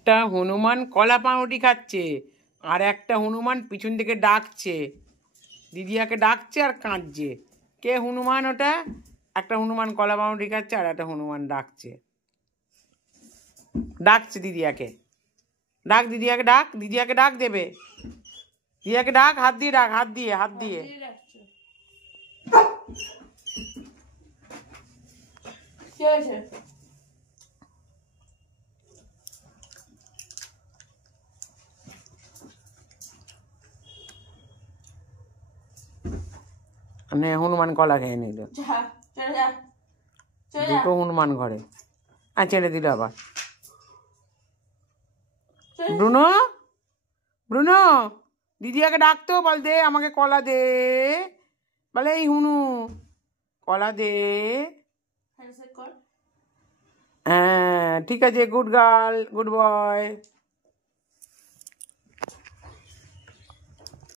একটা হনুমান কলা পাউরুটি খাচ্ছে, আর একটা হনুমান পিছন থেকে ডাকছে, দিদিয়াকে ডাকছে আর কাঁদছে। কে হনুমান ওটা? একটা হনুমান কলা পাউরুটি খাচ্ছে আর একটা হনুমান ডাকছে, ডাকছে দিদিয়াকে। ডাক দিদিয়াকে, ডাক দিদিয়াকে, ডাক দেবে দিদিয়াকে, ডাক, হাত দিয়ে ডাক, হাত দিয়ে, হাত দিয়ে। মানে হনুমান কলা খেয়ে নিল, দুটো হনুমান ঘরে। আর ছেড়ে দিল আবার। ব্রুনো, ব্রুনো, দিদিয়াকে ডাকতো, বল দে আমাকে কলা দে, বলে এই হুনু কলা দে। হ্যাঁ ঠিক আছে, গুড গার্ল, গুড বয়।